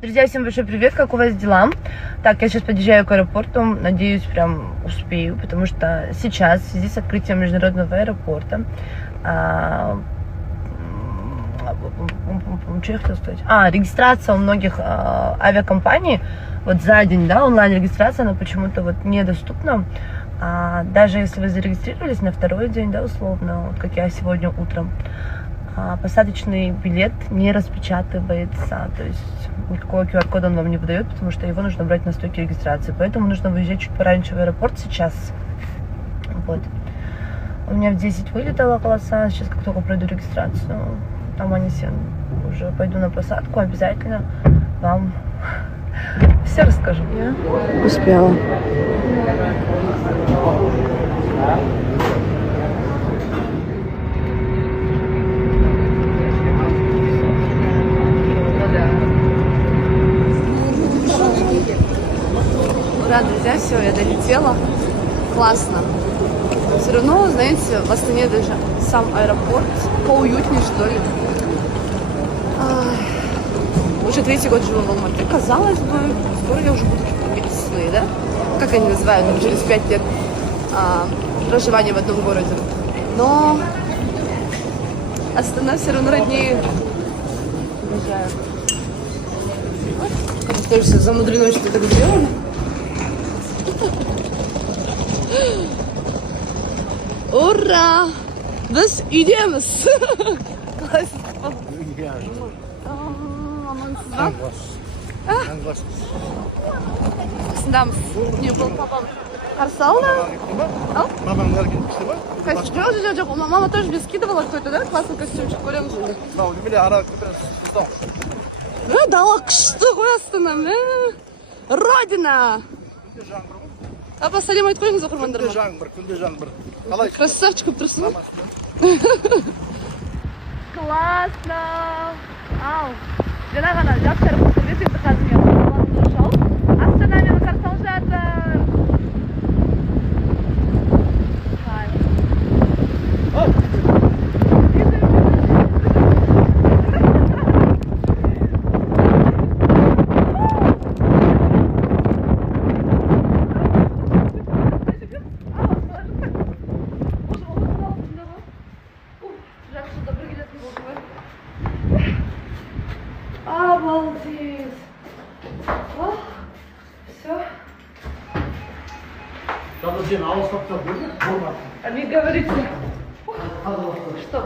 Друзья, всем большой привет, как у вас дела? Так, я сейчас подъезжаю к аэропорту, надеюсь, прям успею, потому что сейчас, в связи с открытием международного аэропорта, что я хотела сказать? Регистрация у многих авиакомпаний, вот за день, да, онлайн-регистрация, она почему-то вот недоступна. Даже если вы зарегистрировались на второй день, да, условно, вот как я сегодня утром, посадочный билет не распечатывается, то есть никакого QR-кода он вам не выдает, потому что его нужно брать на стойке регистрации, поэтому нужно выезжать чуть пораньше в аэропорт сейчас. Вот. У меня в 10 вылетала полоса, сейчас как только пройду регистрацию, там они все уже пойду на посадку, обязательно вам все расскажу. Я успела. Ура, друзья, все, я долетела. Классно. Все равно, знаете, в Астане даже сам аэропорт поуютнее, что ли. Уже третий год живу в Алматы. Казалось бы, скоро я уже буду местной, да? Как они называют, там, через 5 лет проживания в одном городе. Но Астана все равно роднее. Обожаю. Тоже все замудрено, что так сделано. Ура! Biz uydamiz. Qisindamiz. Ne bo'ldi, papam? Qarshi oldi. Жоқ, мама тоже мне скидывала какой-то, да? Классный костюмчик, көреміз енді. Дала күшті ғой Астана. Родина! Апа, сәлем айтып қойыңыз оқырмандарыма. Күнде жаңбыр. Қалай? Красавчик болып тұрсың. Классно! Ау, жаңа ғана жақсы аэропортта есіңді қазір мен қаланың шауып. Астана мені қарсы алып жатыр. Обалдеть! Все. А не говорите. Что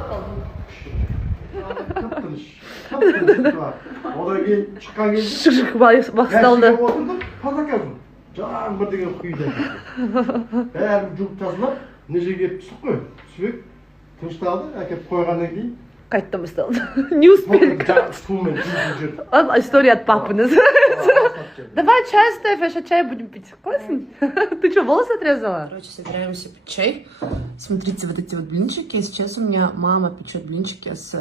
жаңбыр деген құйды. Бәрі жуып тазалап, мына жерге түсіп қой. Түсіп тынышталды, әкеп қойғаннан кейін Кайттан басталды. Не успели. История от папы называется. Давай чай ставь, а сейчас чай будем пить. Классно? Ты что, волосы отрезала? Короче, собираемся пить чай. Смотрите, вот эти вот блинчики. Сейчас у меня мама печет блинчики с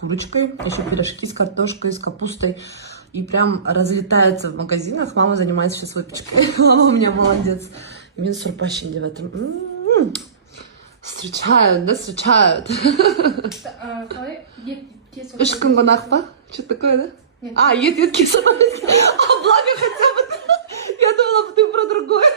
курочкой. Еще пирожки с картошкой, с капустой. И прям разлетаются в магазинах. Мама занимается сейчас выпечкой. Мама у меня молодец. И мне сурпащин в этом. Встречают, да, встречают. Үш күн қонақ па? Что такое, да? Нет. Ет кисонок. Благо хотя бы. Я думала, ты про другое.